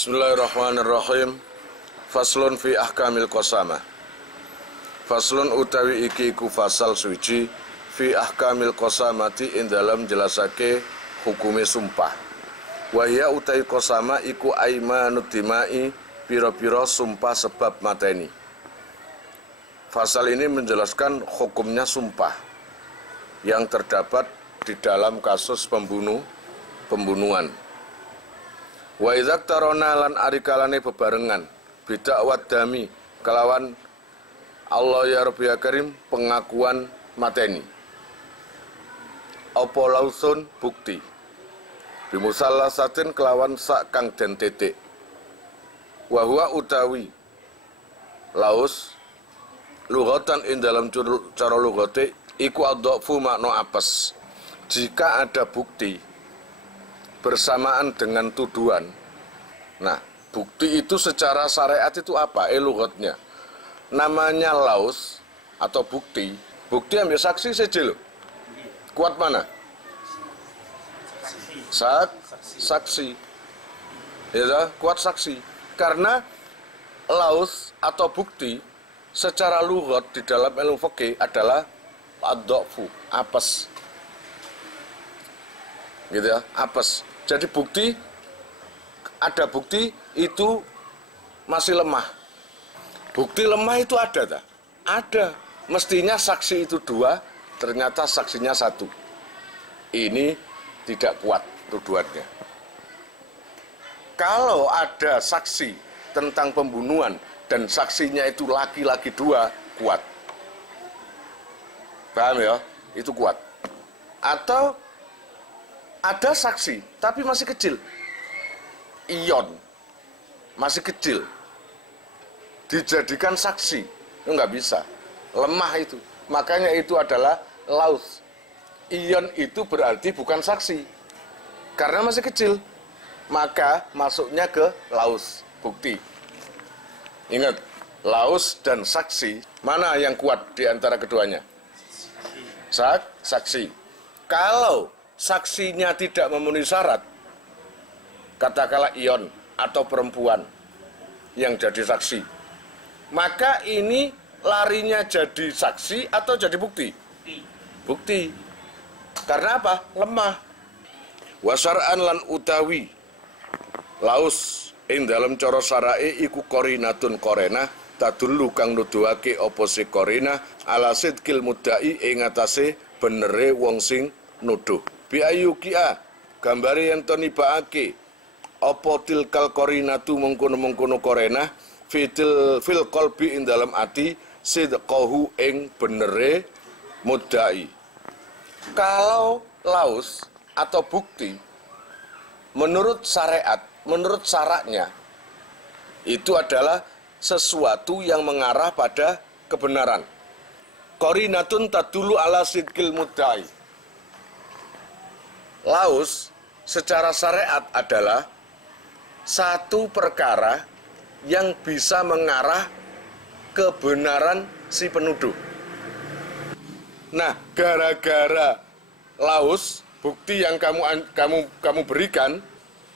Bismillahirrahmanirrahim. Faslun fi ahkamil qasamah. Faslun utawi iki iku fasal suci fi ahkamil qasamati ing dalam jelasake hukume sumpah. Wa ya utawi qasama iku aimanud dimai, pira-pira sumpah sebab mateni. Fasal ini menjelaskan hukumnya sumpah yang terdapat di dalam kasus pembunuhan. Wa idzak tarona lan arikalane bebarengan bidakwat dami kelawan Allah ya Rabbi ya Karim pengakuan mateni. Apa lausun bukti bimusallasatin kelawan sak kang den titik. Wa huwa utawi laus lughatan ing dalam cara lughate iku adhafu makna apes. Jika ada bukti bersamaan dengan tuduhan. Nah, bukti itu secara syariat itu apa? Lughatnya. Namanya laus atau bukti. Bukti ambil saksi saja loh. Kuat mana? Saksi. Ya, kuat saksi. Karena laus atau bukti secara lughat di dalam ilmu fikih adalah ad-dhafu, apes. Gitu ya, apes. Jadi bukti, ada bukti itu masih lemah. Bukti lemah itu ada tak? Ada. Mestinya saksi itu dua, ternyata saksinya satu. Ini tidak kuat tuduhannya. Kalau ada saksi tentang pembunuhan dan saksinya itu laki-laki dua, kuat. Paham ya? Itu kuat. Atau ada saksi, tapi masih kecil. Ion, masih kecil. Dijadikan saksi, itu nggak bisa. Lemah itu. Makanya itu adalah laus. Ion itu berarti bukan saksi. Karena masih kecil. Maka masuknya ke laus, bukti. Ingat, laus dan saksi, mana yang kuat di antara keduanya? Saksi. Kalau saksinya tidak memenuhi syarat, katakanlah ion atau perempuan yang jadi saksi, maka ini larinya jadi saksi atau jadi bukti? Bukti. Karena apa? Lemah. Wasar'an lan utawi laus ing dalam cara syara'i iku qarinatun qarena tadullu kang nuduhake apa si qarina ala sidqil mudda'i ing atase benere wong sing nuduh. Bi ayyukia gambare yen to nibake apa tilkal qarinatu mengkono-mengkono qarena fil qalbi ing dalam ati sidqahu ing benere mudda'i. Kalau laus atau bukti menurut syariat, menurut syaratnya itu adalah sesuatu yang mengarah pada kebenaran. Qarinatun tadullu ala sidqil mudda'i. Laus secara syariat adalah satu perkara yang bisa mengarah kebenaran si penuduh. Nah, gara-gara laus, bukti yang kamu berikan,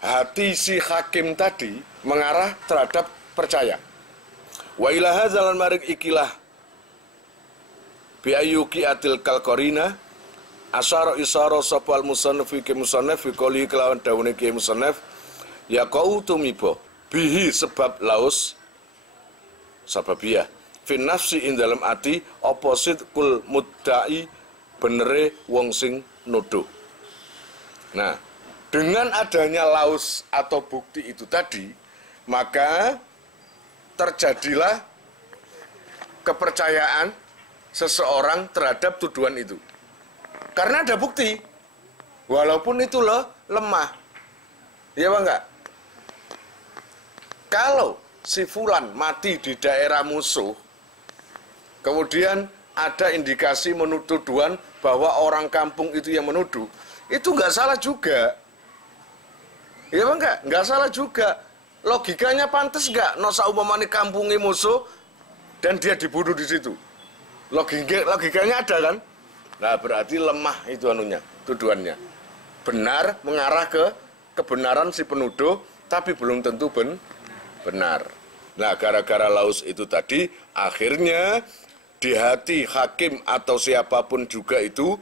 hati si hakim tadi mengarah terhadap percaya. Wa ila hadzal marik ikilah bi ayyuki atil kalqarina asyara isara sopal musannaf fi musannaf fi qouli kelawan dawune ki musannaf ya qau tumibo bihi sebab laus sababiyah fi nafsi ing dalam ati opposite kul mudda'i benere wong sing nuduh. Nah, dengan adanya laus atau bukti itu tadi, maka terjadilah kepercayaan seseorang terhadap tuduhan itu. Karena ada bukti, walaupun itu lemah. Iya apa enggak? Kalau si fulan mati di daerah musuh, kemudian ada indikasi tuduhan bahwa orang kampung itu yang menuduh, itu enggak salah juga. Iya apa enggak? Enggak salah juga. Logikanya pantas enggak? Nosa umpamane kampungnya musuh dan dia dibunuh di situ. Logikanya ada kan? Nah, berarti lemah itu tuduhannya. Benar mengarah ke kebenaran si penuduh tapi belum tentu benar. Nah, gara-gara laus itu tadi, akhirnya di hati hakim atau siapapun juga itu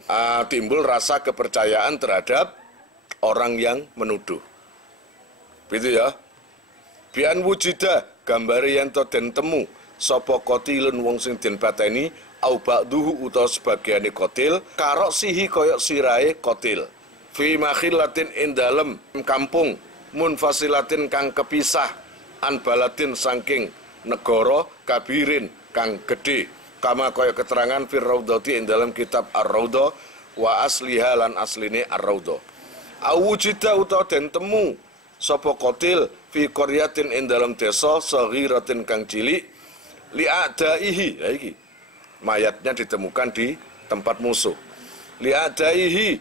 timbul rasa kepercayaan terhadap orang yang menuduh. Gitu ya. Bian wujida gambare yen to den temu sapa qatilun wong sing den pateni au ba'duhu utawa sebagiane qatil karok sihi koyok sirahe qatil fi makhillatin ing dalem kampung munfasilatin kang kepisah an balatin saking negara kabirin kang gedhe kama koyok keterangan fir raudhati ing dalem kitab ar-raudhah wa asliha lan asline ar-raudhah au wujida utawa den temu sapa qatil fi qaryatin ing dalam desa saghiratin kang cilik li'adaihi. Ya iki mayatnya ditemukan di tempat musuh. Li'adaihi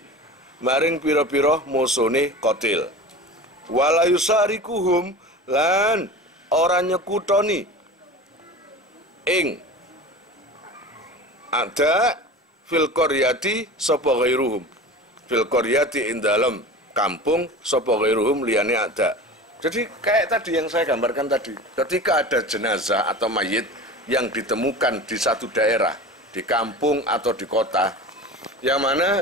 maring pira-pira musuhne qatil. Wala yusarikuhum lan ora nyekutoni ing ada fil qaryati sapa ghairuhum. Fil qaryati ing dalam kampung sapa ghairuhum liyane ada. Jadi kayak tadi yang saya gambarkan tadi, ketika ada jenazah atau mayit yang ditemukan di satu daerah, di kampung atau di kota, yang mana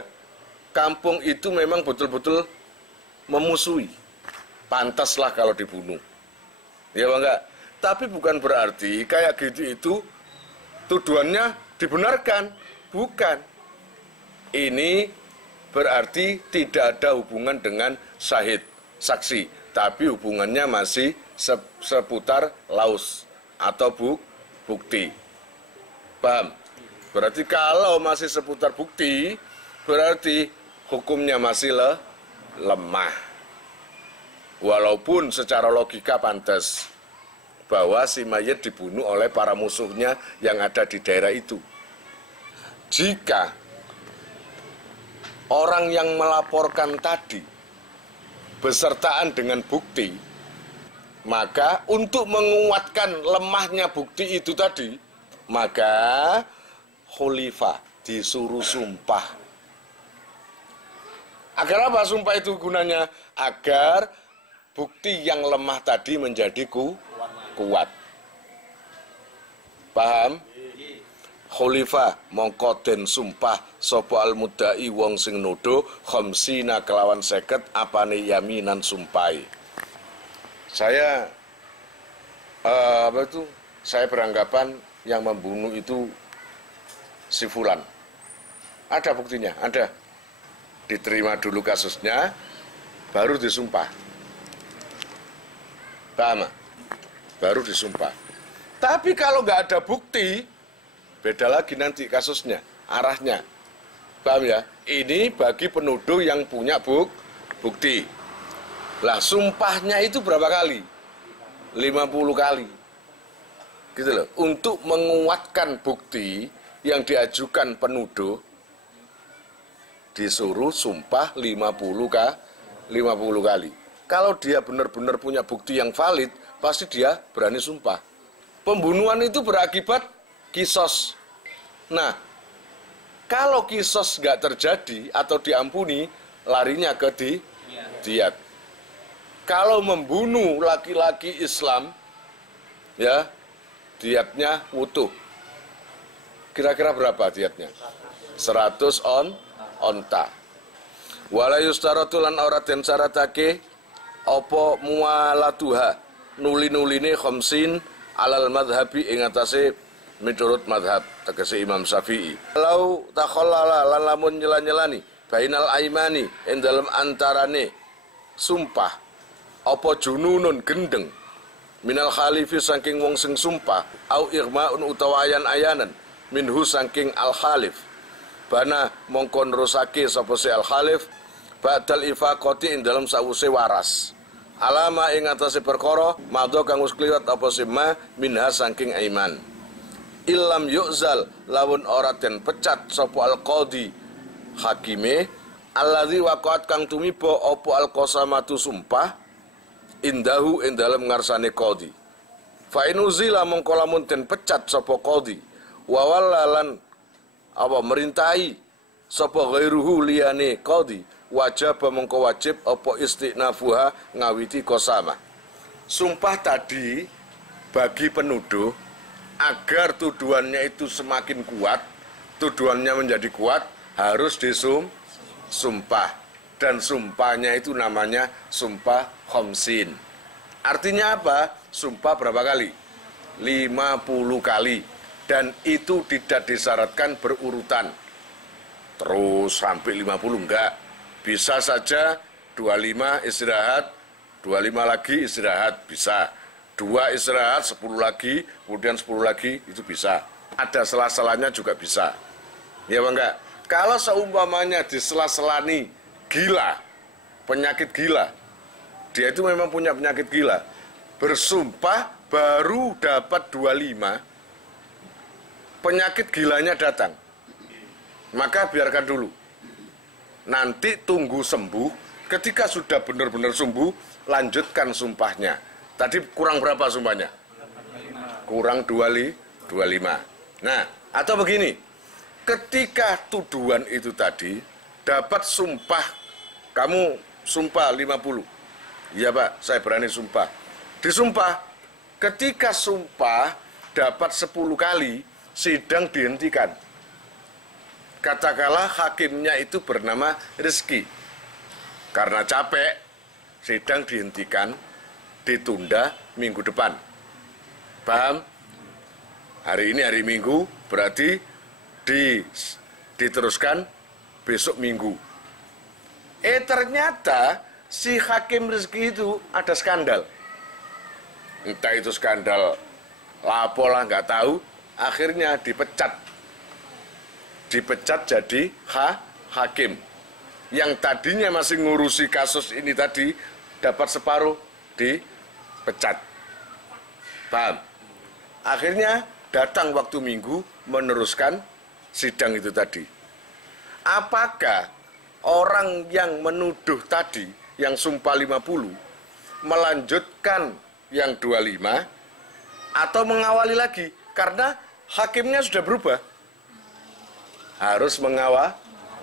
kampung itu memang betul-betul memusuhi, pantaslah kalau dibunuh. Ya enggak? Tapi bukan berarti kayak gitu itu tuduhannya dibenarkan, bukan. Ini berarti tidak ada hubungan dengan syahid, saksi. Tapi hubungannya masih seputar laus atau bukti. Paham? Berarti kalau masih seputar bukti, berarti hukumnya masih lemah. Walaupun secara logika pantas bahwa si mayit dibunuh oleh para musuhnya yang ada di daerah itu. Jika orang yang melaporkan tadi besertaan dengan bukti, maka untuk menguatkan lemahnya bukti itu tadi, maka khalifah disuruh sumpah. Agar apa sumpah itu gunanya? Agar bukti yang lemah tadi menjadi kuat. Paham? Khalifah mongko den sumpah sapa al-mudda'i wong sing nuduh khamsina kelawan 50 apane yaminan sumpai. Saya saya beranggapan yang membunuh itu si fulan. Ada buktinya, ada. Diterima dulu kasusnya baru disumpah. Paham? Baru disumpah. Tapi kalau nggak ada bukti, beda lagi nanti kasusnya, arahnya. Paham ya? Ini bagi penuduh yang punya bukti. Lah sumpahnya itu berapa kali? 50 kali. Gitu loh. Untuk menguatkan bukti yang diajukan penuduh, disuruh sumpah 50 kali. Kalau dia benar-benar punya bukti yang valid, pasti dia berani sumpah. Pembunuhan itu berakibat kisos. Nah, kalau kisos nggak terjadi atau diampuni, larinya ke diat. Kalau membunuh laki-laki Islam, ya diatnya utuh. Kira-kira berapa diatnya? 100 onta. Wala yustaratu lan ora den syaratake apa mualatuha nuli-nuline khamsin alal madhabi ing atase miturut madhab tegese Imam Syafi'i. Kalau takhallala lan lamun nyela-nyelani bainal aimani ing dalem antarane sumpah apa jununun gendeng minal khalifi saking wong sing sumpah au irmaun utawa ayan-ayanan minhu saking al khalif bana mongko nerusake sapa si al khalif ba'dal ifaqati ing dalem sawuse waras alama ing atase perkara madha kang wis kliwat apa sima minha saking aiman illam yu'zal lawun ora den pecat sapa al-qadhi hakime alladzi waqat kang tumiba apa al-qasamatu sumpah indahu ing dalem ngarsane qadhi fa inuzila mongko lamun den pecat sapa qadhi wa wallalan apa merintahi sapa ghairuhu liyane qadhi wajib mongko wajib apa istinafuha ngawiti qasamah sumpah tadi bagi penuduh agar tuduhannya itu semakin kuat, tuduhannya menjadi kuat, harus disumpah. Dan sumpahnya itu namanya sumpah khamsin. Artinya apa? Sumpah berapa kali? 50 kali. Dan itu tidak disyaratkan berurutan. Terus sampai 50 enggak. Bisa saja 25 istirahat, 25 lagi istirahat, bisa. 2 istirahat, 10 lagi, kemudian 10 lagi, itu bisa. Ada sela-selanya juga bisa. Ya Bang enggak? Kalau seumpamanya di sela-selani gila, penyakit gila, dia itu memang punya penyakit gila, bersumpah baru dapat 25, penyakit gilanya datang, maka biarkan dulu. Nanti tunggu sembuh, ketika sudah benar-benar sembuh, lanjutkan sumpahnya. Tadi kurang berapa sumpahnya? Kurang 25. Nah, atau begini, ketika tuduhan itu tadi, dapat sumpah, kamu sumpah 50. Iya Pak, saya berani sumpah. Disumpah, ketika sumpah dapat 10 kali, sidang dihentikan. Katakanlah hakimnya itu bernama Rizki. Karena capek, sidang dihentikan, ditunda minggu depan. Paham? Hari ini hari Minggu, berarti diteruskan besok Minggu. Ternyata si hakim Rizki itu ada skandal. Entah itu skandal lapolah nggak tahu, akhirnya dipecat. Dipecat jadi hakim. Yang tadinya masih ngurusi kasus ini tadi, dapat separuh, dipecat. Paham? Akhirnya datang waktu Minggu meneruskan sidang itu tadi. Apakah orang yang menuduh tadi, yang sumpah 50, melanjutkan yang 25, atau mengawali lagi? Karena hakimnya sudah berubah. Harus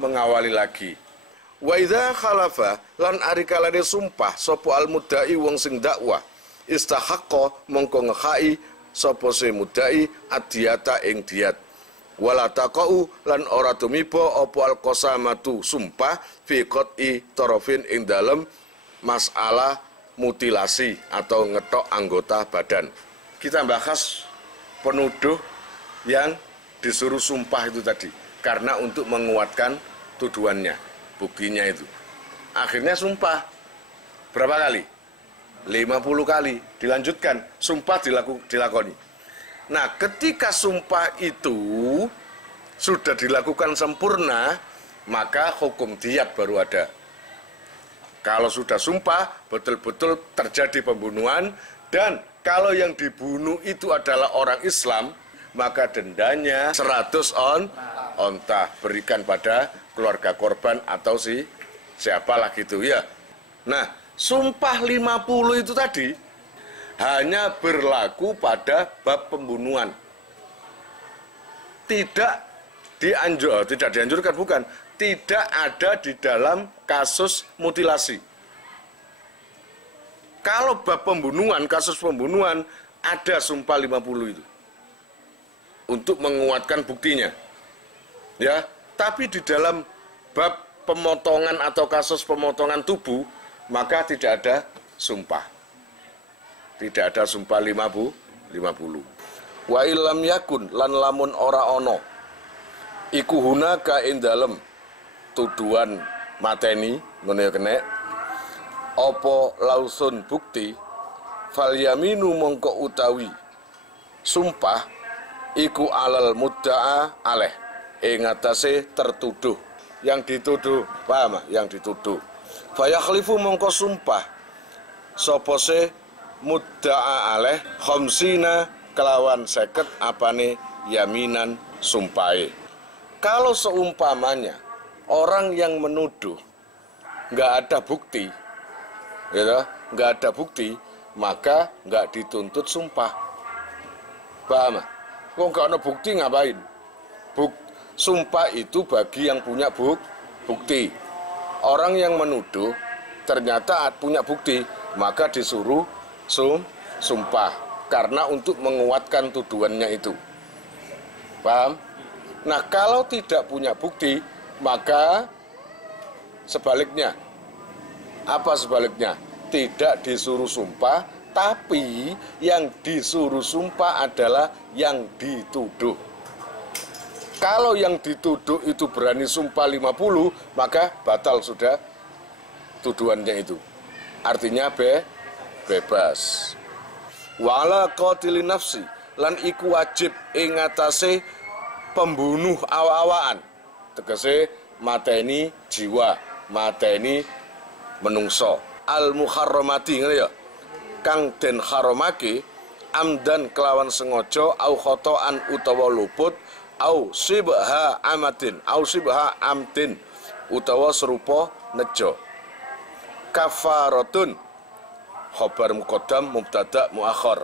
mengawali lagi. Wa idza khalafa lan ari kalane sumpah sapa al mudda'i wong sing dakwah, istahaqqa mongko ngekhai sapa se mudda'i adiyata ing diat. Wala taqau lan ora tumiba apa al-qasamatu sumpah fi qat'i tarafin ing dalem masalah mutilasi atau ngetok anggota badan. Kita bahas penuduh yang disuruh sumpah itu tadi karena untuk menguatkan tuduhannya, buktinya itu. Akhirnya sumpah berapa kali? 50 kali, dilanjutkan, sumpah dilakoni. Nah, ketika sumpah itu sudah dilakukan sempurna, maka hukum diat baru ada. Kalau sudah sumpah, betul-betul terjadi pembunuhan, dan kalau yang dibunuh itu adalah orang Islam, maka dendanya 100 onta, berikan pada keluarga korban atau siapalah gitu ya. Nah, sumpah 50 itu tadi hanya berlaku pada bab pembunuhan. Tidak dianjurkan, bukan. Tidak ada di dalam kasus mutilasi. Kalau bab pembunuhan, kasus pembunuhan, ada sumpah 50 itu. Untuk menguatkan buktinya. Ya, tapi di dalam bab pemotongan atau kasus pemotongan tubuh, maka tidak ada sumpah. Tidak ada sumpah 50. Wa illam yakun lan lamun ora ono iku hunaka ing dalem tuduhan mateni ngene kene apa lausun bukti fal yaminu mongko utawi sumpah iku alal mudda'a aleh ing atase tertuduh, yang dituduh, paham? Yang dituduh. Fa yakhlifu mongko sumpah sapa se mudda'a aleh khamsina kelawan 50 apane yaminan sumpahe. Kalau seumpamanya orang yang menuduh nggak ada bukti, gitu, nggak ada bukti, maka nggak dituntut sumpah. Paham? Kok nggak ada bukti ngapain? Sumpah itu bagi yang punya bukti. Orang yang menuduh ternyata punya bukti, maka disuruh sumpah karena untuk menguatkan tuduhannya itu. Paham? Nah, kalau tidak punya bukti, maka sebaliknya. Apa sebaliknya? Tidak disuruh sumpah, tapi yang disuruh sumpah adalah yang dituduh. Kalau yang dituduh itu berani sumpah 50, maka batal sudah tuduhannya itu. Artinya bebas. Wala qatili nafsi, lan iku wajib ing atase pembunuh awa-awaan. Tegese mateni jiwa, mateni menungso. Al muharramati ngene ya. Kang den haramake amdan kelawan sengaja au khotoan utawa luput au sibha amadin au sibha amdin utawa serupa nejo. Kafaratun khabar muqaddam mubtada muakhar.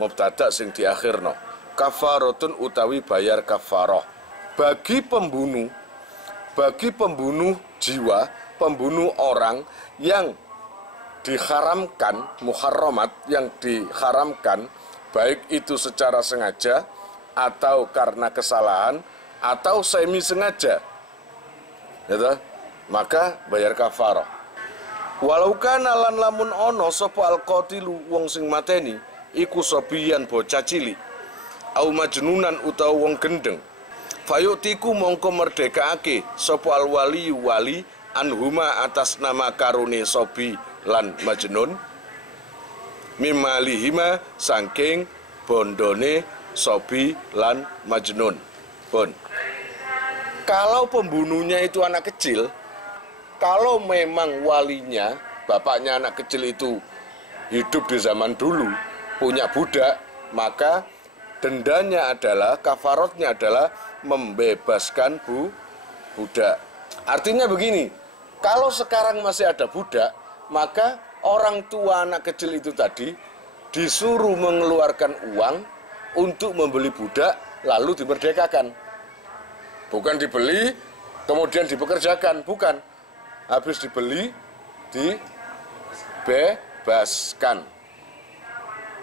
Mubtada sing diakhirno. Kafaratun utawi bayar kafarah bagi pembunuh jiwa, pembunuh orang yang diharamkan, muharramat yang diharamkan, baik itu secara sengaja atau karena kesalahan atau semi sengaja, gitu, maka bayar kafarah. Walau kana lan lamun ono sapa alqatilu wong sing mateni iku sobiyan bocah cilik au majnunan utawa wong gendeng, fayutiku mongko merdekaake sapa alwali wali anhuma atas nama karune sobi lan majnun mimalihima saking bondone sobi lan majnun pun. Kalau pembunuhnya itu anak kecil, kalau memang walinya, bapaknya anak kecil itu hidup di zaman dulu, punya budak, maka dendanya adalah, kafaratnya adalah membebaskan budak. Artinya begini, kalau sekarang masih ada budak, maka orang tua anak kecil itu tadi disuruh mengeluarkan uang untuk membeli budak, lalu dimerdekakan. Bukan dibeli, kemudian dipekerjakan, bukan. Habis dibeli, dibebaskan.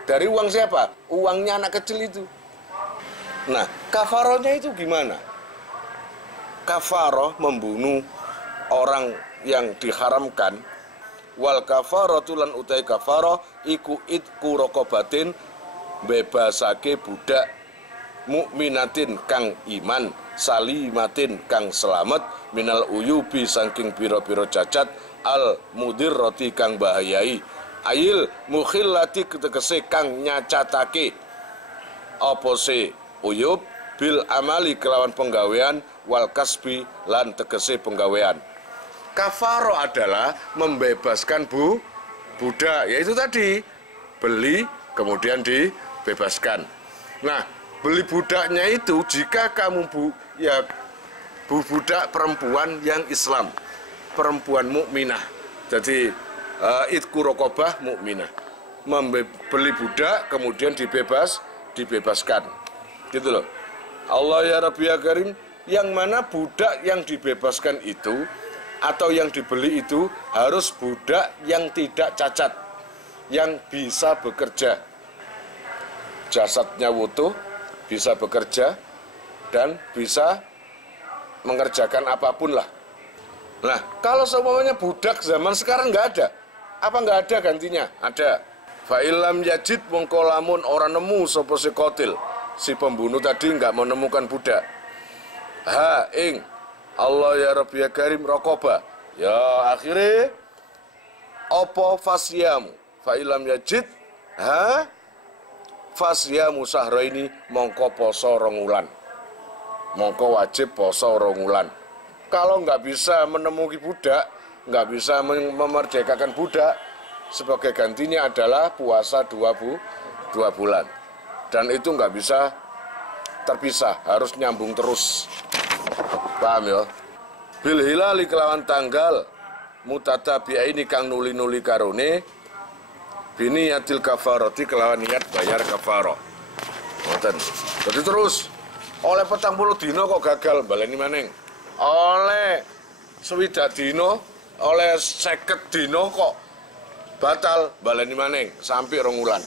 Dari uang siapa? Uangnya anak kecil itu. Nah, kafarohnya itu gimana? Kafaroh membunuh orang yang diharamkan. Wal kafaratu lan utai kafaroh iku itku rokobatin bebasake budak mukminatin kang iman salimatin kang selamat minal uyubi saking piro-piro cacat al mudirroti kang bahayai ayil mukhillati ketegese kang nyacatake apa se uyub bil amali kelawan penggawean wal kasbi lan tegese penggawean. Kafaro adalah membebaskan budak, yaitu tadi beli kemudian dibebaskan. Nah, beli budaknya itu jika kamu budak perempuan yang Islam, perempuan mukminah. Jadi itku rokobah mukminah. Membeli budak kemudian dibebaskan. Gitu loh. Allah ya Rabbi ya Karim, yang mana budak yang dibebaskan itu atau yang dibeli itu harus budak yang tidak cacat, yang bisa bekerja, jasadnya wutuh, bisa bekerja dan bisa mengerjakan apapun lah. Nah, kalau semuanya budak zaman sekarang nggak ada, apa nggak ada gantinya? Ada. Fa'ilam yajid mongko lamun orang nemu sapa si qatil, si pembunuh tadi nggak menemukan budak. Ha ing Allah ya Rabbi ya Karim rokoba. Ya akhirnya opo fasyamu fa'ilam yajid fasyamu sahra ini mongko poso 2 wulan. Mongko wajib poso 2 wulan. Kalau nggak bisa menemukan budak, nggak bisa memerdekakan budak, sebagai gantinya adalah puasa 2 bulan. Dan itu nggak bisa terpisah, harus nyambung terus. Paham ya? Bil hilali kelawan tanggal mutatabi'aini kang nuli-nuli karone bini yatil kafarati kelawan niat bayar kafarah. Ngoten. Jadi terus oleh 40 dino kok gagal baleni maning. Oleh 60 dino, oleh 50 dino kok batal baleni maning sampai 2 wulan.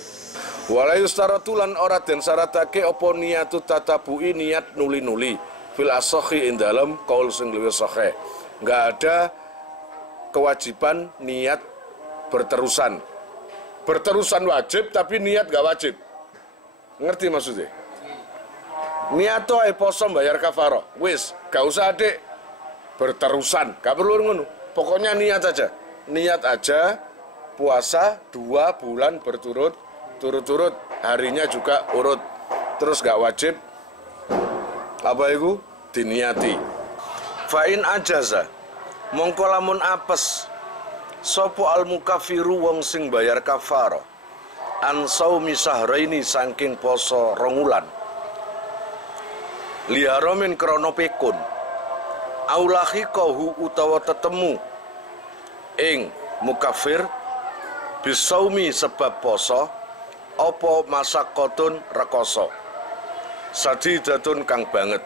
Wala yustaratulan ora den syaratake apa niatu tatabu'i niat nuli-nuli fil asakhi ing dalem kaul sing luwih sahih. Enggak ada kewajiban niat berterusan. Berterusan wajib tapi niat gak wajib. Ngerti maksudnya? Niat tuh ae poso bayar kafaroh. Wis, gak usah adik berterusan, gak perlu ngono. Pokoknya niat aja. Niat aja puasa 2 bulan berturut-turut, harinya juga urut. Terus gak wajib apa itu? Diniati. Fa'in ajaza mongko lamun apes sopo al mukafiru wong sing bayar kafaro an saumi sahraini saking poso 2 wulan liharomin krono pekun aulahi kohu utawa tetemu ing mukafir bisaumi sebab poso opo masakotun rekoso sadidatun kang banget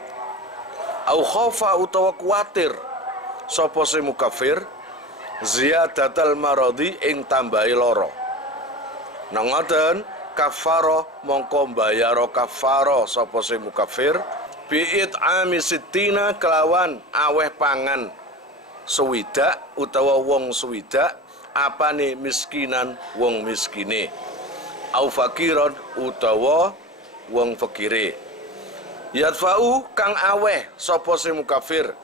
au khofa utawa kuatir sapa se mukafir ziyadatal maradi ing tambahi lara. Nang ngoten kafaro mongko mbayaro kafaro sapa se mukafir bi'it amisitina kelawan aweh pangan sewidak utawa wong sewidak apane miskinan wong miskine au fakiron utawa wong fakire. Yadfa'u kang aweh sapa sing mukafir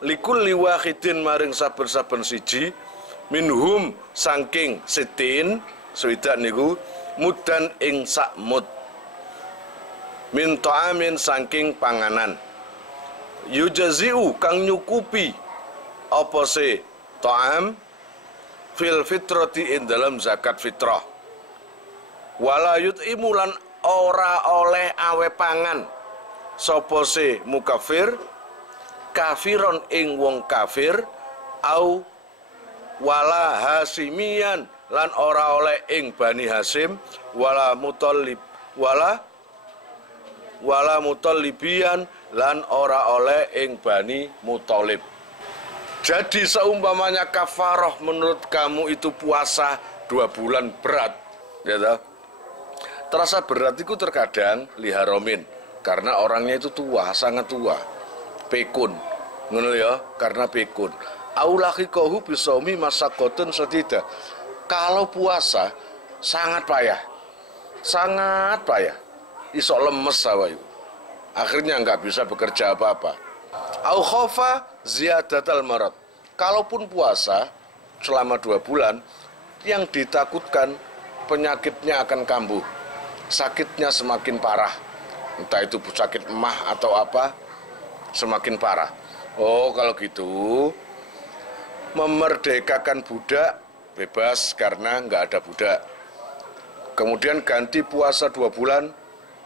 likulli wahidin maring saben-saben siji minhum saking sitin swidak niku mudan ing sak mud min ta'amin saking panganan yujazi'u kang nyukupi apa se ta'am fil fitrati ing dalam zakat fitrah wala yut'imu lan ora oleh awe pangan sapa se mukafir kafiron ing wong kafir au wala hasimian lan ora oleh ing Bani Hasim wala mutallibian lan ora oleh ing Bani Muthalib. Jadi seumpamanya kafaroh menurut kamu itu puasa 2 bulan berat, ya toh? Terasa berat itu terkadang liharomin karena orangnya itu tua, sangat tua. Pekun, ngono ya, karena pekun. Aulahikohu bisaumi masakotun sadida. Kalau puasa sangat payah, isok lemes sawayu. Akhirnya nggak bisa bekerja apa-apa. Au khofa ziyadatal marad. Kalaupun puasa selama 2 bulan, yang ditakutkan penyakitnya akan kambuh, sakitnya semakin parah. Entah itu sakit emah atau apa, semakin parah. Oh, kalau gitu memerdekakan budak bebas karena nggak ada budak. Kemudian ganti puasa 2 bulan,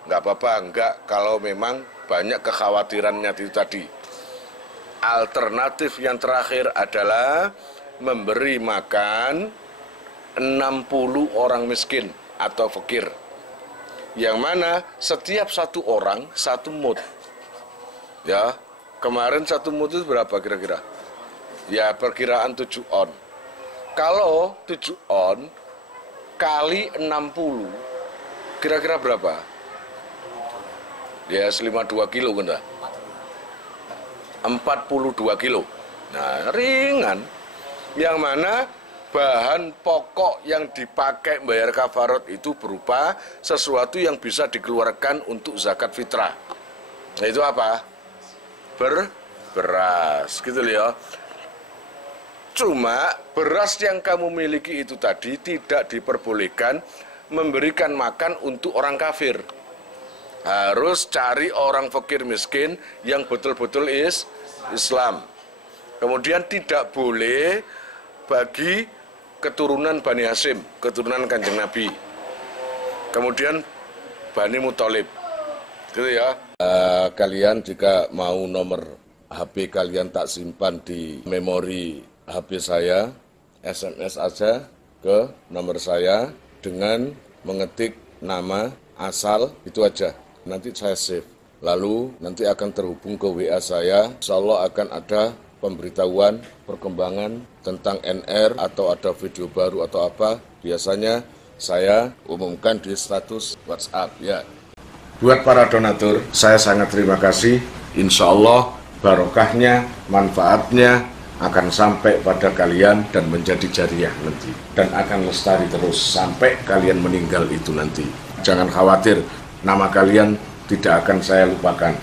nggak apa-apa, nggak kalau memang banyak kekhawatirannya itu tadi. Alternatif yang terakhir adalah memberi makan 60 orang miskin atau fakir. Yang mana setiap 1 orang 1 mud. Ya, kemarin 1 mud itu berapa kira-kira? Ya, perkiraan 7 on. Kalau 7 on kali 60, kira-kira berapa? Ya, 52 kilo kan? 42 kilo. Nah, ringan. Yang mana bahan pokok yang dipakai bayar kafarat itu berupa sesuatu yang bisa dikeluarkan untuk zakat fitrah. Nah, itu apa? Beras, gitu ya. Cuma beras yang kamu miliki itu tadi tidak diperbolehkan memberikan makan untuk orang kafir. Harus cari orang fakir miskin yang betul-betul Islam. Kemudian tidak boleh bagi keturunan Bani Hasim, keturunan Kanjeng Nabi. Kemudian Bani Muthalib. Gitu ya. Kalian jika mau nomor HP kalian tak simpan di memori HP saya, SMS aja ke nomor saya dengan mengetik nama asal, itu aja. Nanti saya save. Lalu nanti akan terhubung ke WA saya. Insya Allah akan ada pemberitahuan perkembangan tentang NR atau ada video baru atau apa, biasanya saya umumkan di status WhatsApp ya. Buat para donatur, saya sangat terima kasih. Insya Allah barokahnya, manfaatnya akan sampai pada kalian dan menjadi jariah nanti. Dan akan lestari terus sampai kalian meninggal itu nanti. Jangan khawatir, nama kalian tidak akan saya lupakan.